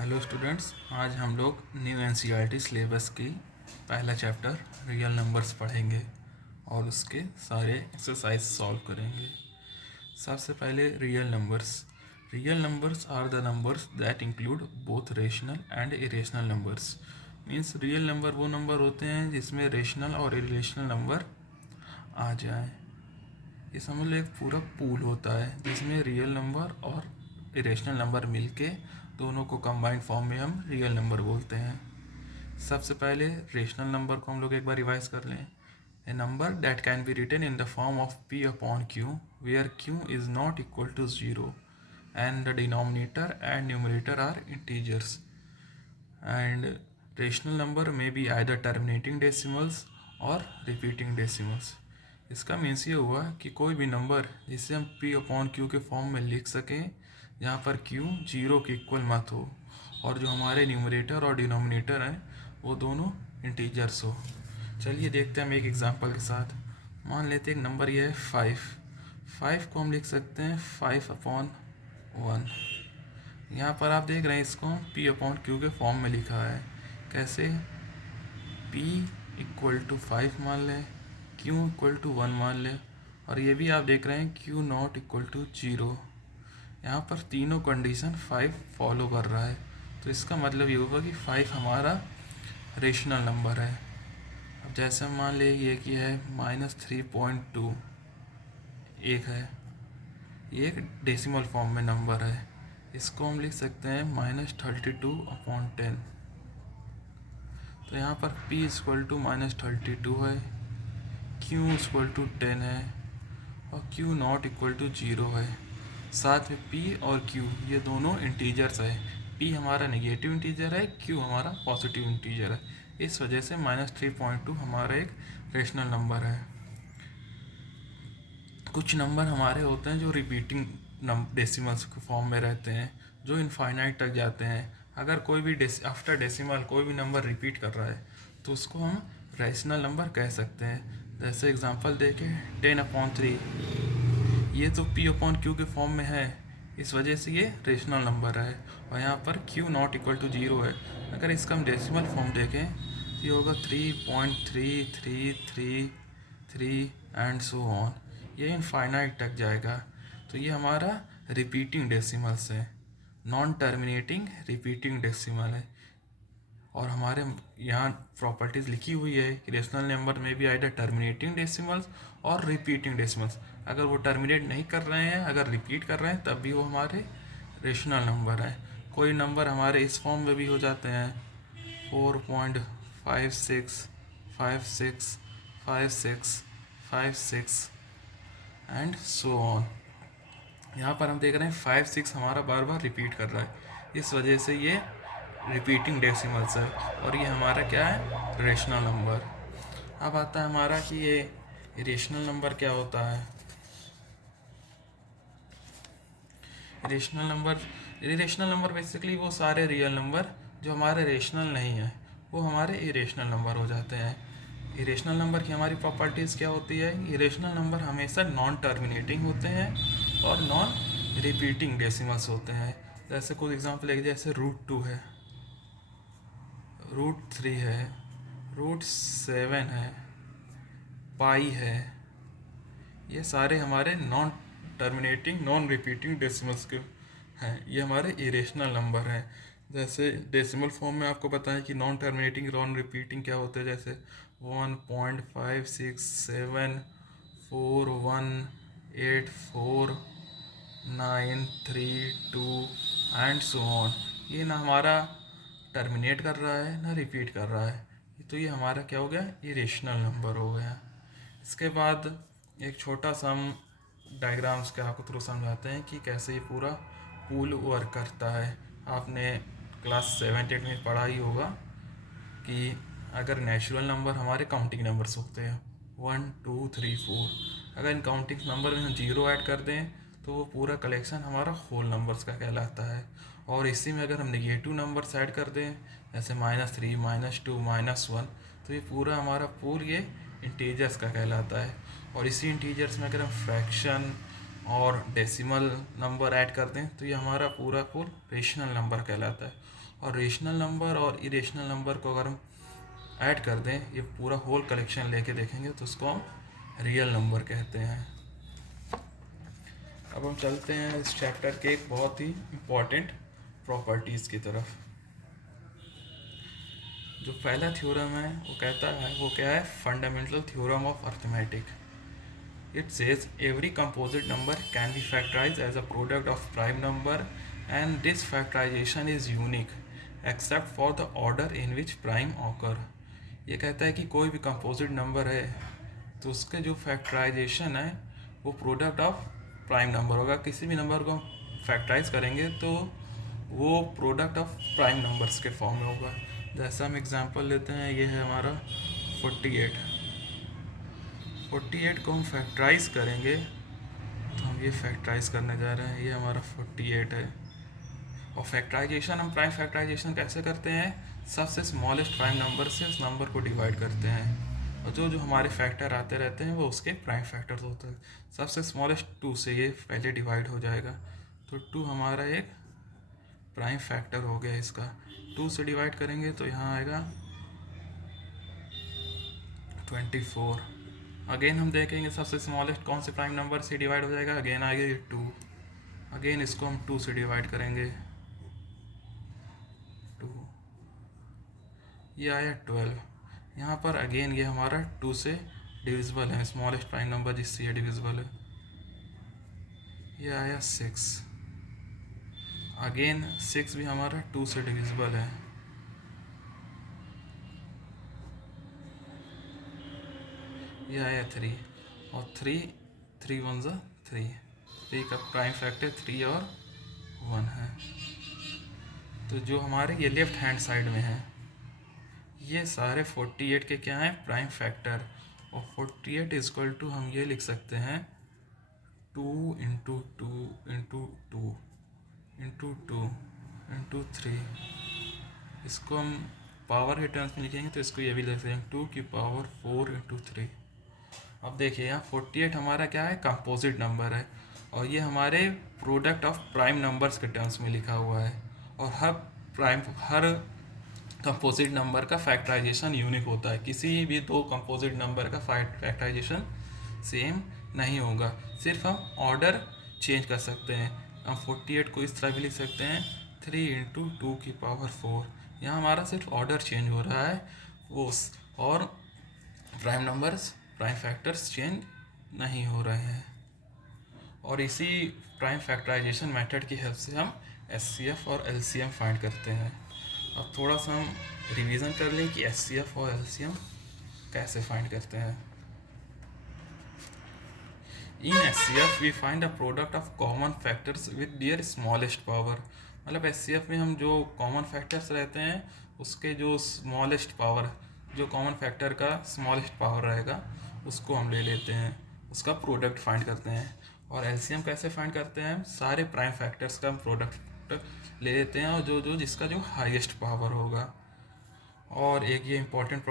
Hello students, आज हम लोग न्यू एनसीईआरटी सिलेबस की पहला चैप्टर रियल नंबर्स पढ़ेंगे और उसके सारे एक्सरसाइज सॉल्व करेंगे। सबसे पहले real numbers are the numbers that include both rational and irrational numbers. Means real number वो नंबर होते हैं जिसमें रेशनल और इरेशनल नंबर आ जाए। ये समझ लो एक पूरा पूल होता है जिसमें रियल नंबर और इरेशनल नंबर मिलके दोनों को कंबाइंड फॉर्म में हम रियल नंबर बोलते हैं। सबसे पहले रेशनल नंबर को हम लोग एक बार रिवाइज कर लें। A number that can be written in the form of p upon q where q is not equal to 0 and the denominator and numerator are integers and rational number may be either terminating decimals और repeating decimals. इसका means ये हुआ कि कोई भी number जिसे हम p upon q के फॉर्म में लिख सकें जहाँ पर q 0 के इक्वल मत हो और जो हमारे न्यूमरेटर और डिनोमिनेटर हैं वो दोनों इंटीजर्स हो। चलिए देखते हैं हम एक एग्जांपल के साथ। मान लेते हैं एक नंबर ये है 5 को हम लिख सकते हैं 5 अपॉन 1। यहाँ पर आप देख रहे हैं इसको हम p अपॉन क्यू के फॉर्म में लिखा है। कैसे? p इक्वल टू 5 मान लें, q इक्वल टू 1 मान लें और ये भी आप देख रहे हैं q नॉट इक्वल टू 0। यहाँ पर तीनों कंडीशन 5 फॉलो कर रहा है, तो इसका मतलब ये होगा कि 5 हमारा रेशनल नंबर है। अब जैसे हम मान ले ये कि है -3.2 एक है, ये एक डेसिमल फॉर्म में नंबर है, इसको हम लिख सकते हैं -32/10। तो यहाँ पर p इक्वल टू -32 है, q इक्वल टू 10 है और q नॉट इक्वल टू 0 है। साथ में p और q ये दोनों इंटीजर्स है। p हमारा नेगेटिव इंटीजर है, q हमारा पॉजिटिव इंटीजर है। इस वजह से -3.2 हमारा एक रेशनल नंबर है। कुछ नंबर हमारे होते हैं जो रिपीटिंग डेसिमल्स के फॉर्म में रहते हैं, जो इनफाइनाइट तक जाते हैं। अगर कोई भी आफ्टर डेसिमल कोई भी नंबर रिपीट कर रहा है तो उसको हम रेशनल नंबर कह सकते हैं। जैसे एग्जांपल देखें 10/3, ये तो p अपॉन क्यू के फॉर्म में है, इस वजह से ये रेशनल नंबर है और यहाँ पर q नॉट इक्वल टू 0 है। अगर इसका हम डेसिमल फॉर्म देखें तो ये होगा 3.3333 एंड सो ऑन, ये इनफाइनाइट तक जाएगा। तो ये हमारा रिपीटिंग डेसिमल्स है, नॉन टर्मिनेटिंग रिपीटिंग डेसिमल है। और हमारे यहाँ प्रॉपर्टीज़ लिखी हुई है कि रेशनल नंबर में भी आइदर टर्मिनेटिंग डेसिमल्स और रिपीटिंग डेसिमल्स। अगर वो टर्मिनेट नहीं कर रहे हैं, अगर रिपीट कर रहे हैं, तब भी वो हमारे रेशनल नंबर है। कोई नंबर हमारे इस फॉर्म में भी हो जाते हैं 4.56565656 एंड सो ऑन। यहाँ पर हम देख रहे हैं 5-6 हमारा बार बार रिपीट कर रहा है, इस वजह से ये रिपीटिंग डेसिमल्स है और ये हमारा क्या है? Rational number. अब आता है हमारा कि ये इरेशनल नंबर क्या होता है। इरेशनल नंबर बेसिकली वो सारे रियल नंबर जो हमारे रेशनल नहीं है वो हमारे इरेशनल नंबर हो जाते हैं। इरेशनल नंबर की हमारी प्रॉपर्टीज़ क्या होती है? इरेशनल नंबर हमेशा नॉन टर्मिनेटिंग होते हैं और नॉन रिपीटिंग डेसिमल्स होते हैं। जैसे कोई एग्जांपल है, जैसे √2 है, √3 है, √7 है, पाई है, ये सारे हमारे non terminating non repeating decimals के हैं, ये हमारे इरेशनल नंबर हैं। जैसे डेसिमल फॉर्म में आपको पता है कि नॉन टर्मिनेटिंग नॉन रिपीटिंग क्या होते हैं, जैसे 1.5671418493 एंड सो ऑन। ये ना हमारा टर्मिनेट कर रहा है ना रिपीट कर रहा है, तो ये हमारा क्या हो गया? इरेशनल नंबर हो गया। इसके बाद एक छोटा सा हम डायग्राम्स के आपको थ्रू समझाते हैं कि कैसे ये पूरा पूल वर्क करता है। आपने क्लास 7-8 में पढ़ा ही होगा कि अगर नेचुरल नंबर हमारे काउंटिंग नंबर्स होते हैं 1 2 3 4, अगर इन काउंटिंग नंबर में हम 0 ऐड कर दें तो वो पूरा कलेक्शन हमारा होल नंबर्स का कहलाता है। और इसी में अगर हम नेगेटिव नंबर्स ऐड कर दें जैसे -3 -2 -1, तो ये पूरा हमारा पूल ये इंटीजर्स का कहलाता है। और इसी इंटीजर्स में अगर हम फ्रैक्शन और डेसिमल नंबर ऐड कर दें तो ये हमारा पूरा पूल रेशनल नंबर कहलाता है। और रेशनल नंबर और इरेशनल नंबर को अगर हम ऐड कर दें, ये पूरा होल कलेक्शन लेके देखेंगे तो उसको हम रियल नंबर कहते हैं। अब हम चलते हैं इस चैप्टर के एक बहुत ही इम्पॉर्टेंट प्रॉपर्टीज़ की तरफ। जो पहला थ्योरम है वो कहता है, वो क्या है, fundamental theorem of arithmetic. It says every composite number can be factorized as a product of prime number and this factorization is unique except for the order in which prime occur. ये कहता है कि कोई भी composite number है तो उसके जो फैक्टराइजेशन है वो प्रोडक्ट ऑफ प्राइम नंबर होगा। किसी भी नंबर को फैक्टराइज करेंगे तो वो प्रोडक्ट ऑफ प्राइम नंबर्स के फॉर्म में होगा। जैसा हम एग्जांपल लेते हैं, ये है हमारा 48। 48 को हम फैक्टराइज करेंगे तो हम ये फैक्टराइज करने जा रहे हैं, ये हमारा 48 है। और फैक्टराइजेशन हम प्राइम फैक्टराइजेशन कैसे करते हैं, सबसे स्मॉलेस्ट प्राइम नंबर से उस नंबर को डिवाइड करते हैं और जो जो हमारे फैक्टर आते रहते हैं वो उसके प्राइम फैक्टर्स होते हैं। सबसे स्मॉलेस्ट 2 से ये पहले डिवाइड हो जाएगा, तो 2 हमारा एक प्राइम फैक्टर हो गया। इसका 2 से डिवाइड करेंगे तो यहाँ आएगा 24। अगेन हम देखेंगे सबसे स्मॉलेस्ट कौन से प्राइम नंबर से डिवाइड हो जाएगा, अगेन आएगा ये 2। अगेन इसको हम 2 से डिवाइड करेंगे, 2, ये आया 12। यहाँ पर अगेन ये हमारा 2 से डिविजिबल है, स्मॉलेस्ट प्राइम नंबर जिससे ये डिविजिबल है, ये आया 6। अगेन 6 भी हमारा 2 से डिविजिबल है, ये आया 3। और 3 1 ज़ा 3 का प्राइम फैक्टर 3 और 1 है। तो जो हमारे ये लेफ्ट हैंड साइड में है ये सारे 48 के क्या हैं, प्राइम फैक्टर। और 48 इक्वल टू हम ये लिख सकते हैं 2 इंटू 2 इंटू 2 इंटू 2 इंटू 3। इसको हम पावर के टर्म्स में लिखेंगे तो इसको ये भी लिख सकते हैं 2 की पावर 4 इंटू 3। अब देखिए यहाँ 48 हमारा क्या है, कंपोजिट नंबर है और ये हमारे प्रोडक्ट ऑफ प्राइम नंबर्स के टर्म्स में लिखा हुआ है। और हर कंपोजिट नंबर का फैक्टराइजेशन यूनिक होता है, किसी भी 2 कंपोजिट नंबर का फैक्टराइजेशन सेम नहीं होगा, सिर्फ हम ऑर्डर चेंज कर सकते हैं। हम 48 को इस तरह भी लिख सकते हैं 3 इंटू 2 की पावर 4। यहाँ हमारा सिर्फ ऑर्डर चेंज हो रहा है वो, और prime numbers prime factors change नहीं हो रहे हैं। और इसी प्राइम फैक्टराइजेशन मेथड की हेल्प से हम एचसीएफ और एलसीएम फाइंड करते हैं। अब थोड़ा सा हम रिवीजन कर लें कि एचसीएफ और एलसीएम कैसे फाइंड करते हैं। In HCF we find a product of common factors with their smallest power. मतलब एचसीएफ में हम जो कॉमन फैक्टर्स रहते हैं उसके जो स्मॉलेस्ट पावर, जो कॉमन फैक्टर का स्मॉलेस्ट पावर रहेगा उसको हम ले लेते हैं, उसका प्रोडक्ट फाइंड करते हैं। और एलसीएम कैसे फाइंड करते हैं, हम सारे प्राइम फैक्टर्स का प्रोडक्ट ले लेते हैं और जो जिसका जो हाईएस्ट पावर होगा। और एक ये इम्पॉर्टेंट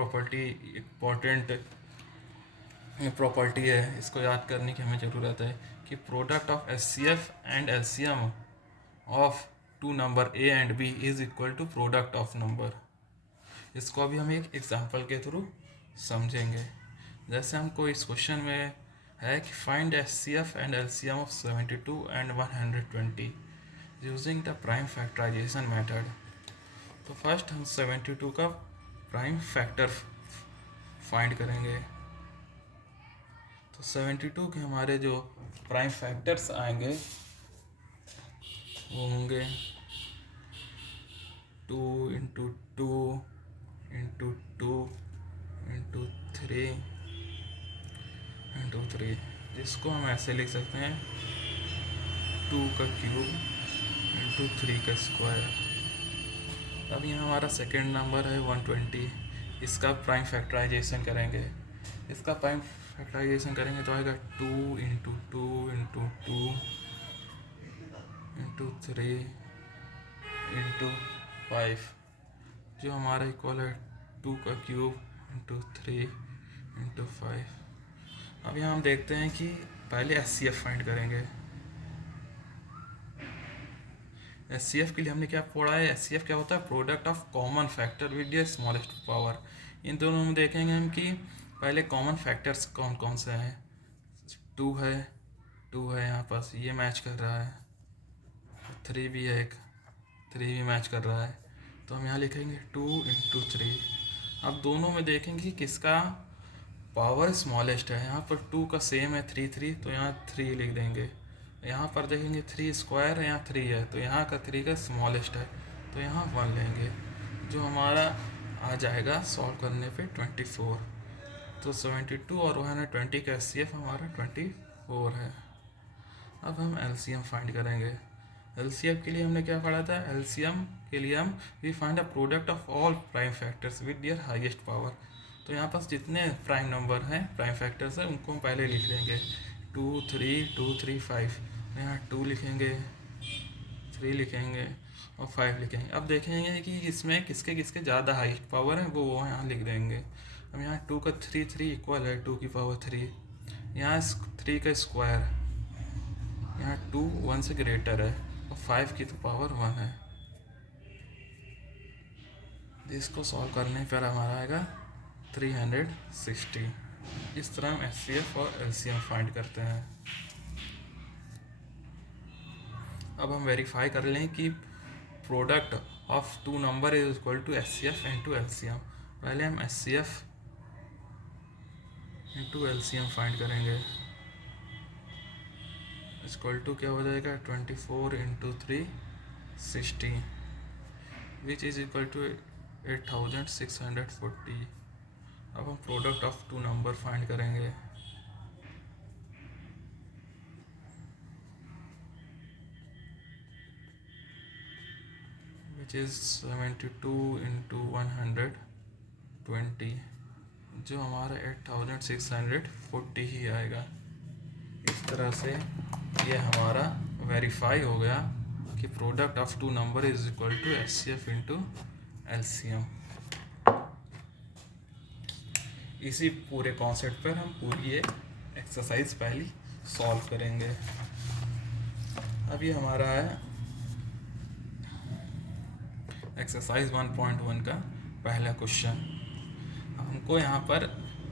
प्रॉपर्टी है, इसको याद करने की हमें ज़रूरत है कि product of HCF and LCM of 2 number A and B is equal to product of number. इसको अभी हम एक एग्जांपल के थ्रू समझेंगे। जैसे हमको इस क्वेश्चन में है कि find HCF and LCM of 72 and 120 using the prime factorization method. तो फर्स्ट हम 72 का प्राइम फैक्टर फाइंड करेंगे। तो 72 के हमारे जो प्राइम फैक्टर्स आएंगे वो होंगे 2 इंटू 2 इंटू 2 इंटू 3 इंटू 3, जिसको हम ऐसे लिख सकते हैं 2 का क्यूब इंटू 3 का स्क्वायर। अब यहाँ हमारा सेकेंड नंबर है 120, इसका प्राइम फैक्टराइजेशन करेंगे। इसका प्राइम फैक्टराइजेशन करेंगे तो आएगा 2 इंटू 2 इंटू 2 इंटू 3 इंटू 5, जो हमारा इक्वल है 2 का क्यूब इंटू 3 इंटू 5। अब यहाँ हम देखते हैं कि पहले एचसीएफ फाइंड करेंगे। एचसीएफ के लिए हमने क्या पढ़ा है, एचसीएफ क्या होता है, product of common factor with their smallest power. इन दोनों में देखेंगे हम कि पहले कॉमन फैक्टर्स कौन कौन से हैं। टू है यहाँ पास, ये मैच कर रहा है, 3 भी है, एक 3 भी मैच कर रहा है, तो हम यहाँ लिखेंगे 2 × 3। अब दोनों में देखेंगे कि किसका पावर स्मॉलेस्ट है। यहाँ पर 2 का सेम है 3 तो यहाँ 3 लिख देंगे। यहाँ पर देखेंगे 3 स्क्वायर है, यहाँ 3 है, तो यहाँ का 3 का स्मॉलेस्ट है, तो यहाँ 1 लेंगे, जो हमारा आ जाएगा सॉल्व करने पे 24। तो 72 और 120 का एचसीएफ हमारा 24 है। अब हम एलसीएम फाइंड करेंगे। एलसीएम के लिए हमने क्या पढ़ा था, एलसीएम के लिए हम we find a product of all prime factors with their highest power. तो यहाँ पास जितने प्राइम नंबर हैं, प्राइम फैक्टर्स हैं, उनको हम पहले लिख लेंगे। 2 3 2 3 5, यहाँ 2 लिखेंगे, 3 लिखेंगे और 5 लिखेंगे। अब देखेंगे कि इसमें किसके किसके ज़्यादा हाईएस्ट पावर है, वो यहाँ लिख देंगे। अब यहाँ 2 का 3 इक्वल है 2 की पावर 3, यहाँ 3 का स्क्वायर, यहाँ 2 1 से ग्रेटर है और 5 की तो पावर 1 है। इसको सॉल्व करने पर हमारा आएगा 360। इस तरह हम एचसीएफ और एलसीएम फाइंड करते हैं। अब हम वेरीफाई कर लें कि product of 2 number is equal to HCF into LCM. पहले हम एचसीएफ इंटू एलसीएम फाइंड करेंगे। इक्वल टू क्या हो जाएगा, 24 × 3 60, विच इज इक्वल टू 8640। अब हम प्रोडक्ट ऑफ 2 नंबर फाइंड करेंगे। विच इज 72 × 120, जो हमारा 8640 ही आएगा। इस तरह से ये हमारा वेरीफाई हो गया कि product of 2 number is equal to HCF into LCM. इसी पूरे कॉन्सेप्ट पर हम पूरी ये एक्सरसाइज पहली सॉल्व करेंगे। अब ये हमारा है एक्सरसाइज 1.1 का पहला क्वेश्चन। हमको यहाँ पर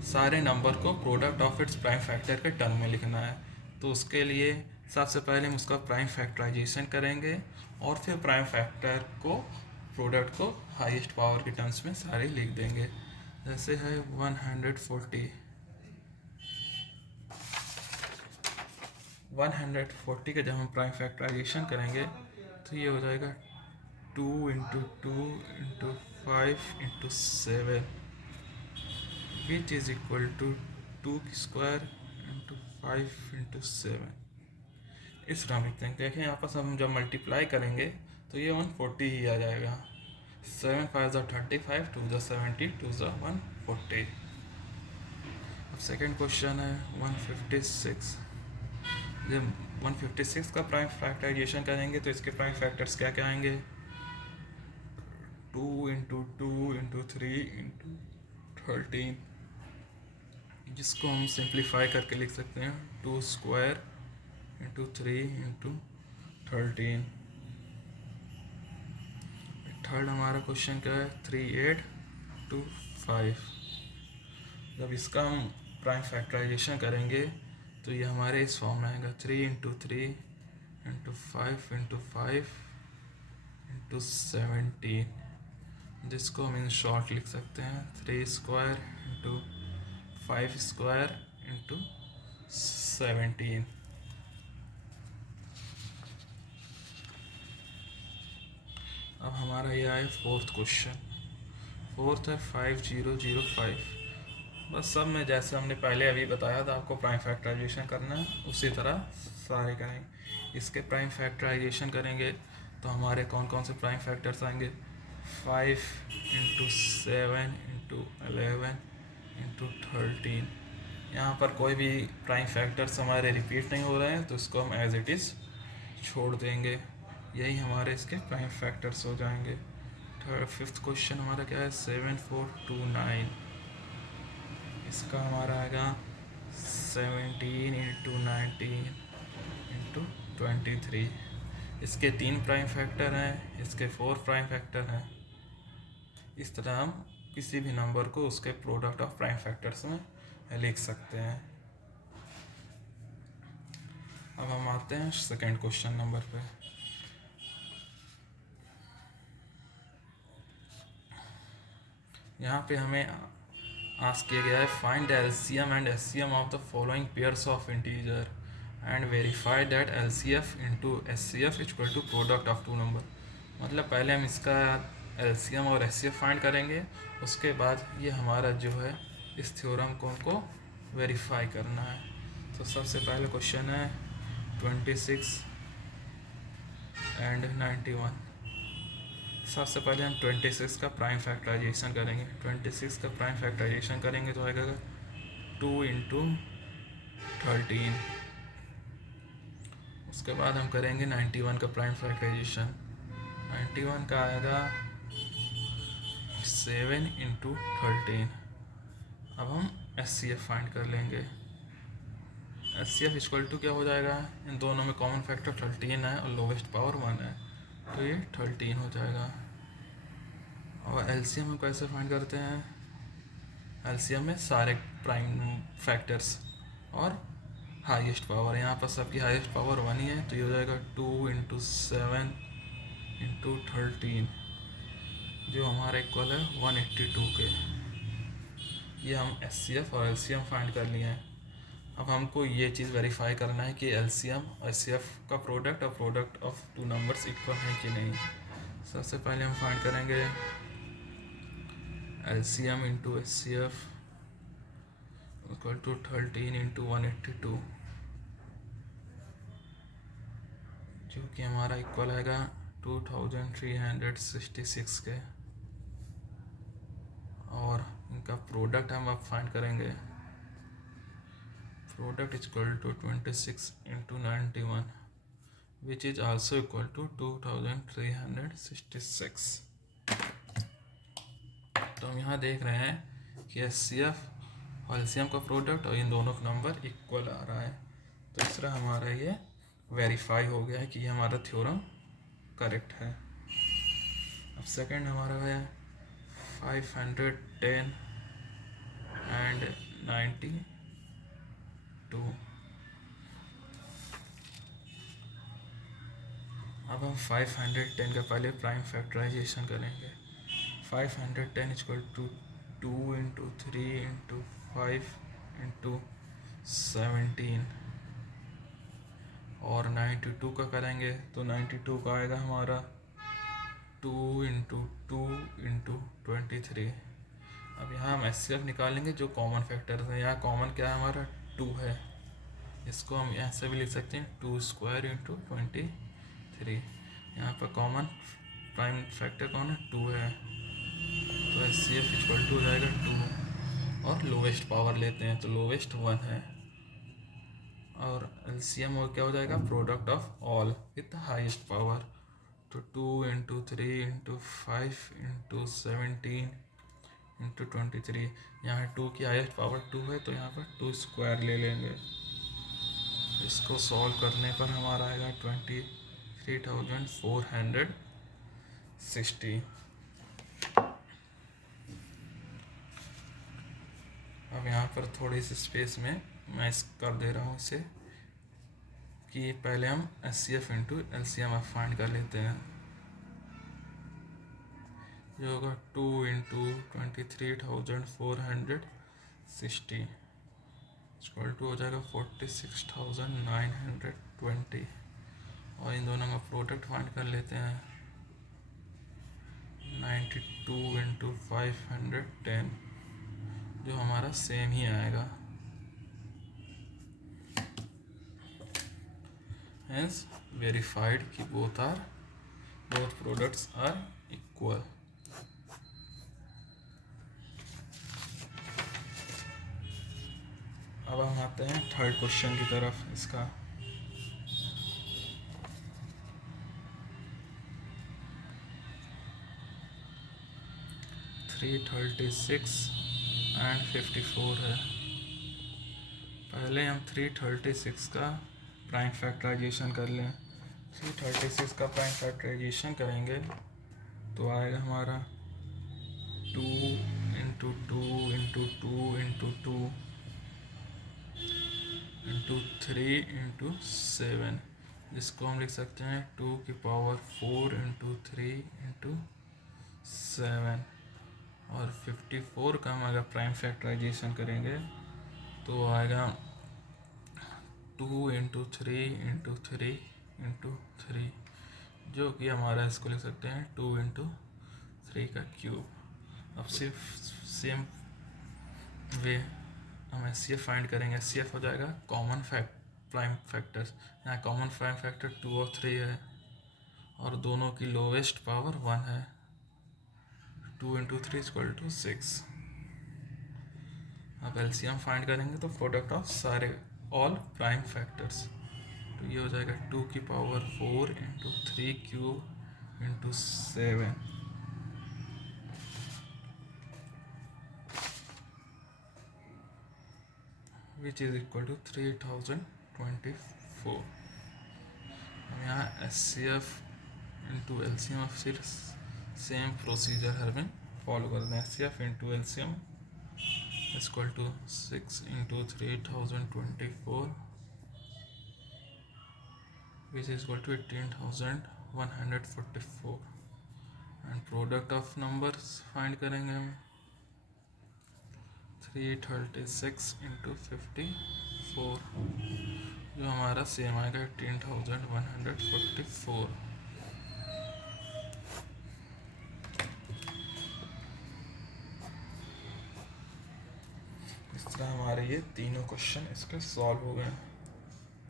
सारे नंबर को product of its prime factor के टर्म में लिखना है। तो उसके लिए सबसे पहले हम उसका प्राइम फैक्टराइजेशन करेंगे और फिर प्राइम फैक्टर को प्रोडक्ट को हाईएस्ट पावर के टर्म्स में सारे लिख देंगे। जैसे है 140 का जब हम प्राइम फैक्टराइजेशन करेंगे तो ये हो जाएगा 2 × 2 × 5 × 7, which is equal to 2 square × 5 × 7। इस तरह लिखते हैं। देखें यहाँ पर हम जब मल्टीप्लाई करेंगे तो ये 140 ही आ जाएगा। 7 5 35, 2 70, 2 140। अब सेकेंड क्वेश्चन है 156। जब 156 का प्राइम फैक्टराइजेशन करेंगे तो इसके प्राइम फैक्टर्स क्या क्या आएंगे, 2 × 2 × 3 × 13, जिसको हम सिंप्लीफाई करके लिख सकते हैं 2 स्क्वायर × 3 × 13। थर्ड हमारा क्वेश्चन क्या है 3825। जब इसका हम प्राइम फैक्टराइजेशन करेंगे तो ये हमारे इस फॉर्म में आएगा 3 × 3 × 5 × 5 × 17, जिसको हम इन शॉर्ट लिख सकते हैं 3 स्क्वायर × 5 स्क्वायर × 17। अब हमारा ये आए फोर्थ क्वेश्चन। फोर्थ है 5005। बस सब में जैसे हमने पहले अभी बताया था आपको प्राइम फैक्टराइजेशन करना है, उसी तरह सारे करेंगे। इसके प्राइम फैक्टराइजेशन करेंगे तो हमारे कौन कौन से प्राइम फैक्टर्स आएंगे, 5 × 7 × 11 × 13। यहाँ पर कोई भी प्राइम फैक्टर्स हमारे रिपीट नहीं हो रहे हैं तो इसको हम एज इट इज़ छोड़ देंगे। यही हमारे इसके प्राइम फैक्टर्स हो जाएंगे। फिफ्थ क्वेश्चन हमारा क्या है 7429। इसका हमारा आएगा 17 × 19 × 23। इसके 3 प्राइम फैक्टर हैं, इसके 4 प्राइम फैक्टर हैं। इस तरह हम किसी भी नंबर को उसके प्रोडक्ट ऑफ प्राइम फैक्टर्स में लिख सकते हैं। अब हम आते हैं सेकंड क्वेश्चन नंबर पे। यहाँ पे हमें आस्क किया गया है find the LCM and HCF of the following pairs of integer and verify that LCF into HCF equal to product of two number. मतलब पहले हम इसका एलसीएम और एचसीएफ फाइंड करेंगे, उसके बाद ये हमारा जो है इस थ्योरम को हमको वेरीफाई करना है। तो सबसे पहले क्वेश्चन है 26 एंड 91। सबसे पहले हम 26 का प्राइम फैक्टराइजेशन करेंगे। 26 का प्राइम फैक्टराइजेशन करेंगे तो आएगा 2 इंटू 13। उसके बाद हम करेंगे 91 का प्राइम फैक्टराइजेशन। 91 का आएगा 7 इंटू 13। अब हम एचसीएफ फाइंड कर लेंगे। एचसीएफ इक्वल टू क्या हो जाएगा, इन दोनों में कॉमन फैक्टर 13 है और लोवेस्ट पावर 1 है, तो ये 13 हो जाएगा। और एलसीएम हम कैसे फाइंड करते हैं, एलसीएम में सारे प्राइम फैक्टर्स और हाईएस्ट पावर, यहाँ पर सबकी हाईएस्ट पावर 1 ही है, तो ये हो जाएगा 2 इंटू 7 इंटू 13, जो हमारा इक्वल है 182 के। ये हम एचसीएफ और एलसीएम फाइंड कर लिए हैं। अब हमको ये चीज़ वेरीफाई करना है कि एलसीएम और एचसीएफ का प्रोडक्ट और product of two numbers equal है कि नहीं। सबसे पहले हम फाइंड करेंगे LCM into HCF equal to 13 into 182, जो कि हमारा इक्वल आएगा 2366 के। और इनका प्रोडक्ट हम अब फाइंड करेंगे। Product equal to 26 into 91 which is also equal to 2366। तो हम यहाँ देख रहे हैं कि एचसीएफ और एलसीएम का प्रोडक्ट और इन दोनों का नंबर इक्वल आ रहा है, तो इस तरह हमारा ये वेरीफाई हो गया है कि ये हमारा थ्योरम करेक्ट है। अब सेकंड हमारा है 510 एंड 92। अब हम 510 का पहले प्राइम फैक्टराइजेशन करेंगे। 510 equal to 2 into 3 into 5 into 17। और 92 का करेंगे तो 92 का आएगा हमारा 2 इंटू 2 इंटू 23। अब यहाँ हम एचसीएफ निकालेंगे जो कॉमन फैक्टर है। यहाँ कॉमन क्या है हमारा 2 है, इसको हम यहाँ से भी लिख सकते हैं 2 स्क्वायर इंटू 23। यहाँ पर कॉमन प्राइम फैक्टर कौन है 2 है, तो एचसीएफ इक्वल टू हो जाएगा 2। और लोवेस्ट पावर लेते हैं तो लोवेस्ट 1 है। और एलसीएम और क्या हो जाएगा product of all with highest power, तो 2 इंटू 3 इंटू 5 इंटू 17 इंटू 23। यहाँ 2 की हाईएस्ट पावर 2 है, तो यहाँ पर 2 स्क्वायर ले लेंगे। इसको सॉल्व करने पर हमारा आएगा 23,460। अब यहाँ पर थोड़ी सी स्पेस में मैं कर दे रहा हूँ इसे कि पहले हम एचसीएफ इंटू एलसीएम फाइंड कर लेते हैं, जो होगा 2 इंटू 23,460 इक्वल टू हो जाएगा 46,920। और इन दोनों का प्रोडक्ट फाइंड कर लेते हैं। 92 इंटू 510, जो हमारा सेम ही आएगा। Hence verified कि both products are equal। अब हम आते हैं थर्ड क्वेश्चन की तरफ। इसका 336 एंड 54 है। पहले हम 336 का प्राइम फैक्टराइजेशन कर लें। 336 का प्राइम फैक्टराइजेशन करेंगे तो आएगा हमारा 2 into 2 into 2 into 2 into 3 into 7, जिसको हम लिख सकते हैं 2 की पावर 4 इंटू 3 इंटू 7। और 54 का हम अगर प्राइम फैक्टराइजेशन करेंगे तो आएगा 2 इंटू 3 इंटू 3 इंटू 3, जो कि हमारा इसको लिख सकते हैं 2 इंटू 3 का क्यूब। अब सिर्फ सेम वे हम एचसीएफ फाइंड करेंगे। एचसीएफ हो जाएगा कॉमन प्राइम फैक्टर्स। यहाँ कॉमन प्राइम फैक्टर 2 और 3 है और दोनों की लोवेस्ट पावर 1 है। 2 इंटू 3 इक्वल टू 6। अब एलसीएम फाइंड करेंगे तो प्रोडक्ट ऑफ सारे ऑल प्राइम फैक्टर्स, तो ये हो जाएगा 2 की power 4 into 3 cube into 7, which is equal to 3024। हम यहाँ H C F into L C M फिर सेम प्रोसीजर हर में फॉलो कर दें। H C F into L C M equal to 6 into 3024 which is equal to 18,144 and product of numbers find करेंगे हम 336 into 54, जो हमारा सेम आएगा 18,144। इस तरह हमारे ये तीनों क्वेश्चन इसके सॉल्व हो गए।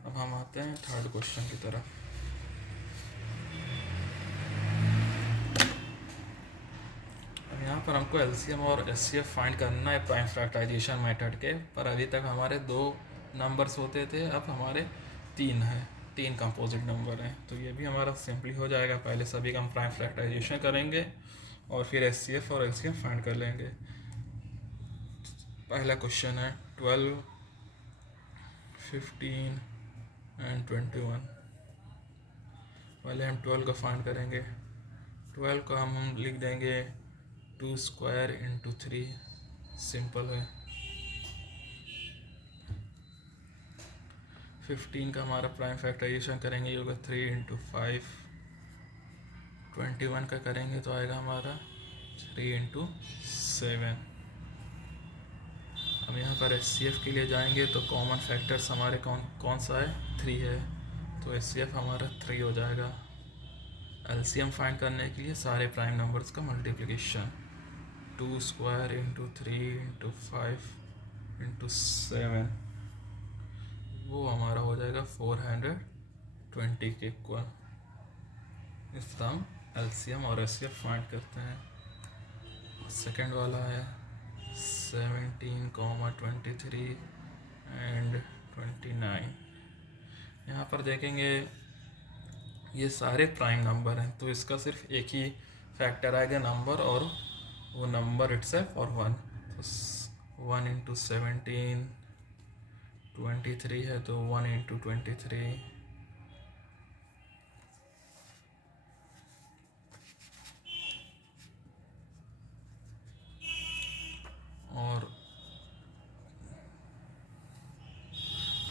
अब हम आते हैं थर्ड क्वेश्चन की तरफ। अब यहाँ पर हमको एलसीएम और एचसीएफ फाइंड करना है प्राइम फैक्टराइजेशन मेथड के, पर अभी तक हमारे 2 नंबर्स होते थे, अब हमारे 3 हैं, 3 कंपोजिट नंबर हैं। तो ये भी हमारा सिंपली हो जाएगा। पहले सभी का हम प्राइम फैक्टराइजेशन करेंगे और फिर एचसीएफ और एलसीएम फाइंड कर लेंगे। पहला क्वेश्चन है 12, 15 एंड 21। पहले हम 12 का फाइंड करेंगे। 12 का हम लिख देंगे 2 स्क्वायर इंटू 3, सिंपल है। 15 का हमारा प्राइम फैक्टराइजेशन करेंगे, ये होगा 3 इंटू 5। 21 का करेंगे तो आएगा हमारा 3 इंटू 7। अब यहाँ पर एचसीएफ के लिए जाएंगे तो कॉमन फैक्टर्स हमारे कौन सा है, 3 है, तो एचसीएफ हमारा 3 हो जाएगा। एलसीएम फाइंड करने के लिए सारे प्राइम नंबर्स का multiplication, 2 square into 3 into 5 into 7, वो हमारा हो जाएगा 420 के इक्वल। इस तरह हम एलसीएम और एचसीएफ फाइंड करते हैं। सेकेंड वाला है 17, 23 एंड 29। यहाँ पर देखेंगे ये सारे प्राइम नंबर हैं, तो इसका सिर्फ एक ही फैक्टर आएगा नंबर, और वो नंबर इटसेल्फ और 1। तो 1 इंटू 17, 23 है तो 1 इंटू 23, और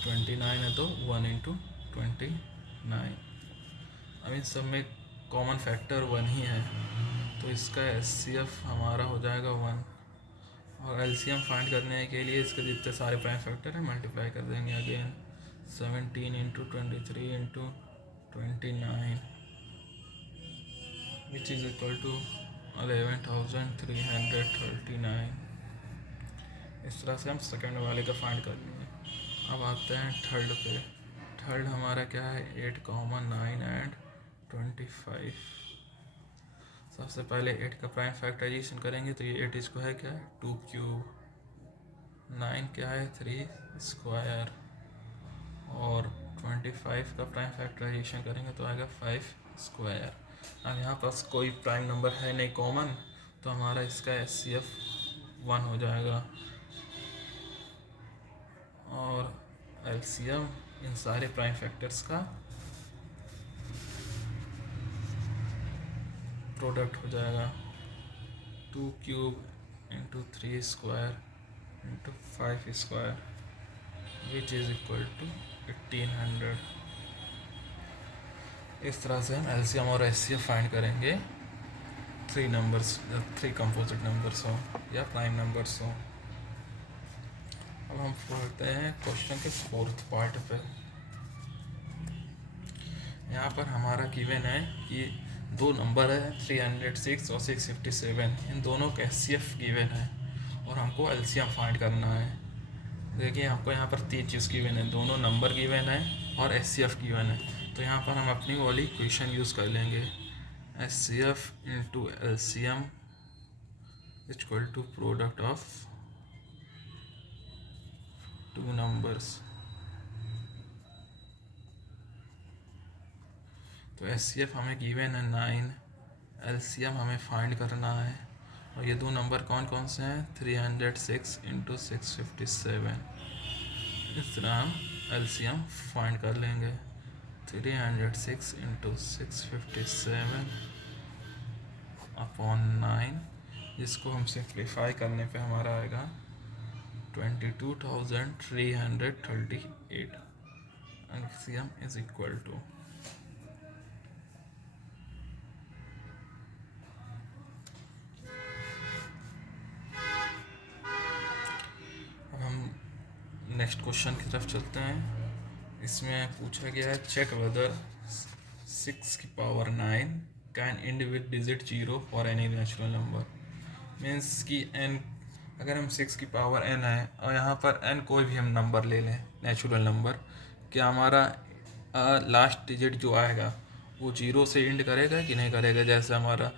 29 है तो 1 इंटू 29। अब इन सब में कॉमन फैक्टर 1 ही है, तो इसका एचसीएफ हमारा हो जाएगा 1, और एलसीएम फाइंड करने के लिए इसके जितने सारे प्राइम फैक्टर हैं मल्टीप्लाई कर देंगे again. 17 into 23 into 29 which is equal to 11,339। इस तरह से हम सेकेंड वाले का फाइंड कर लेंगे। अब आते हैं थर्ड पे। थर्ड हमारा क्या है, 8, 9 एंड 25। सबसे पहले 8 का प्राइम फैक्टराइजेशन करेंगे तो ये 8 इसको है क्या है, 2 क्यूब। 9 क्या है, 3 स्क्वायर, और 25 का प्राइम फैक्टराइजेशन करेंगे तो आएगा 5 स्क्वायर। अब यहाँ पास कोई प्राइम नंबर है नहीं कॉमन, तो हमारा इसका एचसीएफ 1 हो जाएगा, और एलसीएम इन सारे प्राइम फैक्टर्स का प्रोडक्ट हो जाएगा 2 cube into 3 square into 5 square which is equal to 1800। इस तरह से हम एलसीएम और एचसीएफ फाइंड करेंगे थ्री कंपोजिट नंबर्स हों या प्राइम नंबर्स हों। अब हम पढ़ते हैं क्वेश्चन के फोर्थ पार्ट पे। यहाँ पर हमारा गिवन है कि दो नंबर है 306 और 657, इन दोनों का एचसीएफ गिवन है और हमको एलसीएम फाइंड करना है। देखिए हमको यहाँ पर तीन चीज़ गिवन है, दोनों नंबर गिवन है और एचसीएफ गिवन है। तो यहाँ पर हम अपनी वाली इक्वेशन यूज़ कर लेंगे, HCF into LCM equal to product of two numbers. तो एचसीएफ हमें गिवन है 9, एलसीएम हमें फाइंड करना है और ये दो नंबर कौन कौन से हैं 306 इंटू 657। इस तरह हम एलसीएम फाइंड कर लेंगे 306 इंटू 657 अपॉन 9, जिसको हम सिंप्लीफाई करने पे हमारा आएगा 22,338। एलसीएम इज इक्वल टू, अब हम नेक्स्ट क्वेश्चन की तरफ चलते हैं। इसमें पूछा गया है चेक वेदर 6 की power 9 can and with digit 0 for any natural number. Means कि n, अगर हम 6 की पावर n है और यहाँ पर n कोई भी हम नंबर ले लें नेचुरल नंबर, क्या हमारा लास्ट डिजिट जो आएगा वो 0 से एंड करेगा कि नहीं करेगा। जैसे हमारा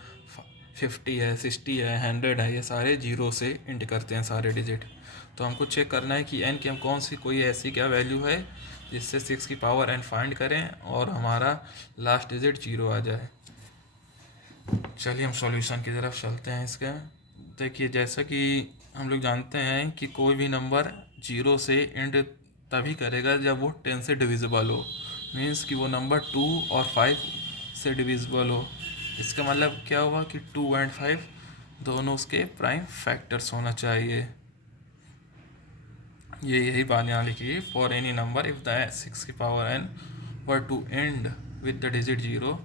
50 है, 60 है, 100 है, ये सारे 0 से एंड करते हैं सारे डिजिट। तो हमको चेक करना है कि n की हम कौन सी कोई ऐसी क्या वैल्यू है जिससे 6 की पावर n फाइंड करें और हमारा लास्ट डिजिट 0 आ जाए। चलिए हम सॉल्यूशन की तरफ चलते हैं इसका। देखिए जैसा कि हम लोग जानते हैं कि कोई भी नंबर 0 से एंड तभी करेगा जब वो 10 से डिविजिबल हो, मीन्स कि वो नंबर 2 और 5 से डिविजिबल हो। इसका मतलब क्या हुआ कि 2 एंड 5 दोनों उसके प्राइम फैक्टर्स होना चाहिए। ये यही बात यहाँ लिखी, for any number if the 6 की power n were to end with the digit 0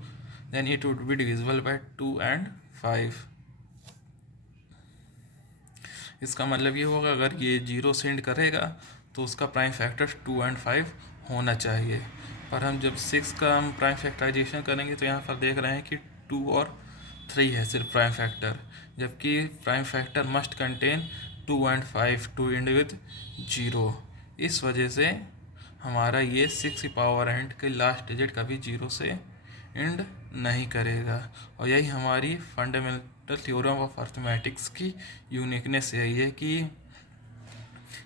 then it would be divisible by 2 and 5। इसका मतलब ये होगा अगर ये 0 से एंड करेगा तो उसका प्राइम फैक्टर 2 and 5 होना चाहिए। पर हम जब 6 का हम प्राइम फैक्टराइजेशन करेंगे तो यहाँ पर देख रहे हैं कि 2 और 3 है सिर्फ प्राइम फैक्टर, जबकि prime factor must contain 2 and 5 to end with 0। इस वजह से हमारा ये 6 की पावर एंड के लास्ट डिजिट कभी 0 से एंड नहीं करेगा। और यही हमारी फंडामेंटल थ्योरम ऑफ अर्थमेटिक्स की यूनिकनेस यही है कि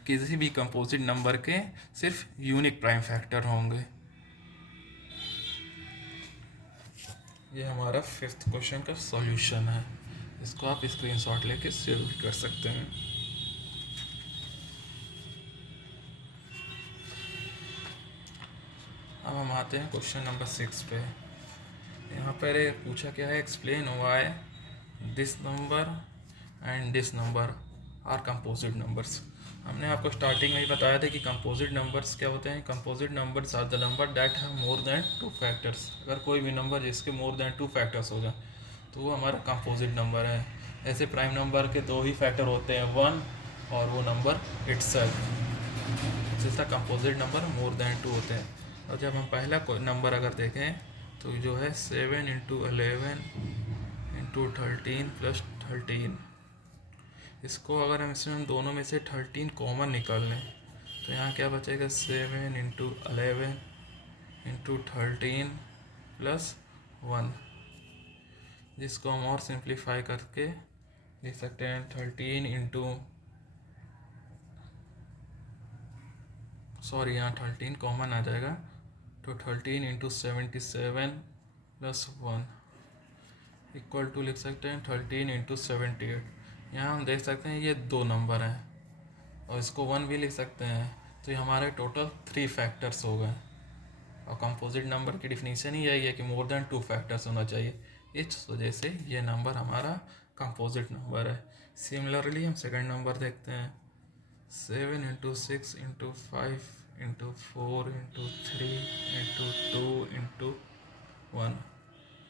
किसी भी कंपोजिट नंबर के सिर्फ यूनिक प्राइम फैक्टर होंगे। ये हमारा फिफ्थ क्वेश्चन का सॉल्यूशन है, इसको आप स्क्रीनशॉट लेके सेव भी कर सकते हैं। अब हम आते हैं क्वेश्चन नंबर 6 पे। यहाँ पर पूछा क्या है, explain why this number and this number are composite numbers. हमने आपको स्टार्टिंग में ही बताया था कि कंपोजिट नंबर्स क्या होते हैं। Composite numbers are the number that have more than 2 factors. अगर कोई भी नंबर जिसके मोर देन 2 फैक्टर्स हो जाए तो वो हमारा कंपोजिट नंबर है। ऐसे प्राइम नंबर के 2 ही फैक्टर होते हैं, 1 और वो नंबर इटसेल्फ, जिसका कंपोजिट नंबर मोर देन 2 होते हैं। और जब हम पहला नंबर अगर देखें तो जो है 7 इंटू 11 इंटू 13 प्लस 13, इसको अगर हम इसमें दोनों में से 13 कॉमन निकाल लें तो यहाँ क्या बचेगा 7 इंटू 11 इंटू 13 प्लस 1, जिसको हम और सिंप्लीफाई करके लिख सकते हैं 13 इंटू यहाँ 13 कॉमन आ जाएगा तो 13 इंटू 77 प्लस 1 इक्वल टू लिख सकते हैं 13 इंटू 78। यहाँ हम देख सकते हैं ये 2 नंबर हैं और इसको 1 भी लिख सकते हैं, तो ये हमारे टोटल 3 फैक्टर्स हो गए। और कंपोजिट नंबर की डिफिनीशन ही यही है कि मोर देन 2 फैक्टर्स होना चाहिए। इस वजह से ये नंबर हमारा कंपोजिट नंबर है। सिमिलरली हम सेकंड नंबर देखते हैं। 7 into 6 into 5 into 4 into 3 into 2 into 1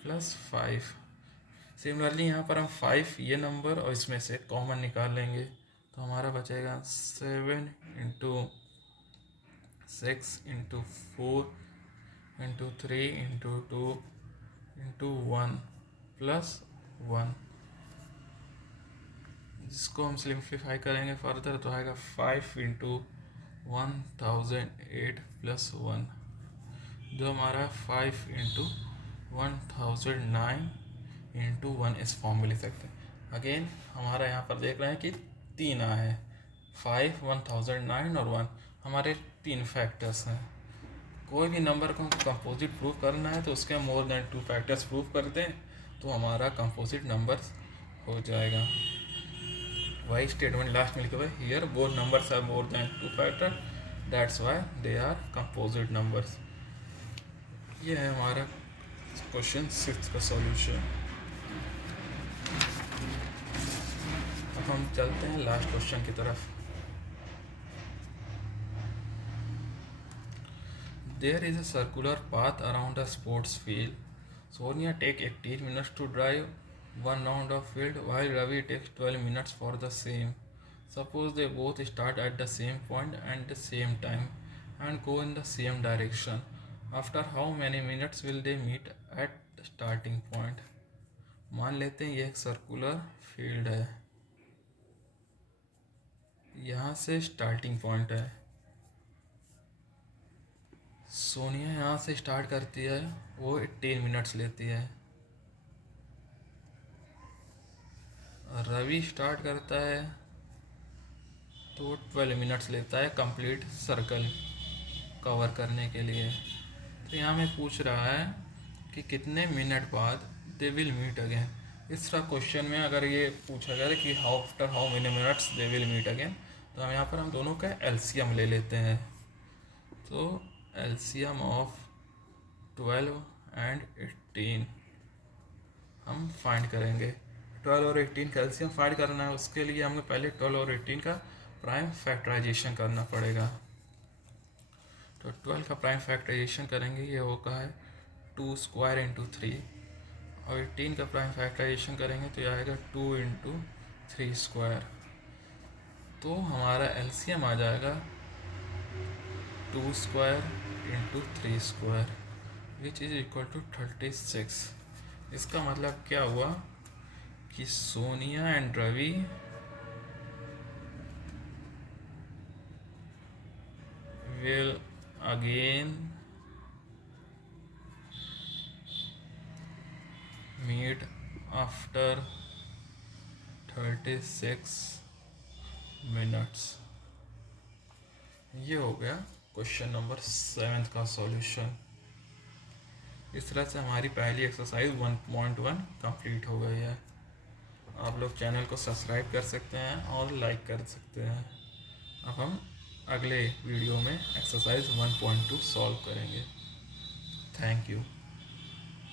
plus 5। Similarly यहाँ पर हम 5 ये नंबर और इसमें से कॉमन निकाल लेंगे, तो हमारा बचेगा 7 into 6 into 4 into 3 into 2 into 1 plus 1, जिसको हम सिंप्लीफाई करेंगे फर्दर तो आएगा 5 इंटू 1008 प्लस 1, जो हमारा 5 इंटू 1009 इंटू 1 इस फॉर्म में लिख सकते हैं। अगेन हमारा यहाँ पर देख रहे हैं कि 3 आए हैं, 5, 1009 और 1 हमारे 3 फैक्टर्स हैं। कोई भी नंबर को हमको कंपोजिट प्रूव करना है तो उसके मोर देन 2 फैक्टर्स प्रूव कर दें तो हमारा कंपोजिट नंबर हो जाएगा। वही स्टेटमेंट लास्ट में लिखा हुआ है, here both numbers are more than 2 factor, that's why they are composite numbers. ये है हमारा क्वेश्चन 6 का सॉल्यूशन। अब हम चलते हैं लास्ट क्वेश्चन की तरफ। There is a circular path around a sports field. Sonia takes 18 minutes to drive one round of field while Ravi takes 12 minutes for the same. Suppose they both start at the same point and the same time and go in the same direction. After how many minutes will they meet at the starting point? मान लेते हैं ये एक circular field है, यहाँ से starting point है। सोनिया यहाँ से स्टार्ट करती है, वो 18 मिनट्स लेती है। रवि स्टार्ट करता है तो 12 मिनट्स लेता है कंप्लीट सर्कल कवर करने के लिए। तो यहाँ में पूछ रहा है कि कितने मिनट बाद दे विल मीट अगेन। इस तरह क्वेश्चन में अगर ये पूछा गया कि how after how many minutes they will meet again, तो हम यहाँ पर हम दोनों का एलसीएम ले लेते हैं। तो एलसीएम ऑफ 12 एंड 18 हम फाइंड करेंगे। 12 और 18 का एलसीएम फाइंड करना है, उसके लिए हमें पहले 12 और 18 का प्राइम फैक्टराइजेशन करना पड़ेगा। तो 12 का प्राइम फैक्टराइजेशन करेंगे, ये होगा है 2 स्क्वायर इंटू 3, और 18 का प्राइम फैक्टराइजेशन करेंगे तो ये आएगा 2 इंटू 3 स्क्वायर। तो हमारा एलसीएम आ जाएगा 2 square into 3 square which is equal to 36। इसका मतलब क्या हुआ कि Sonia and Ravi will again meet after 36 minutes। ये हो गया क्वेश्चन नंबर 7 का सॉल्यूशन। इस तरह से हमारी पहली एक्सरसाइज 1.1 कंप्लीट हो गई है। आप लोग चैनल को सब्सक्राइब कर सकते हैं और लाइक कर सकते हैं। अब हम अगले वीडियो में एक्सरसाइज 1.2 सॉल्व करेंगे। Thank you.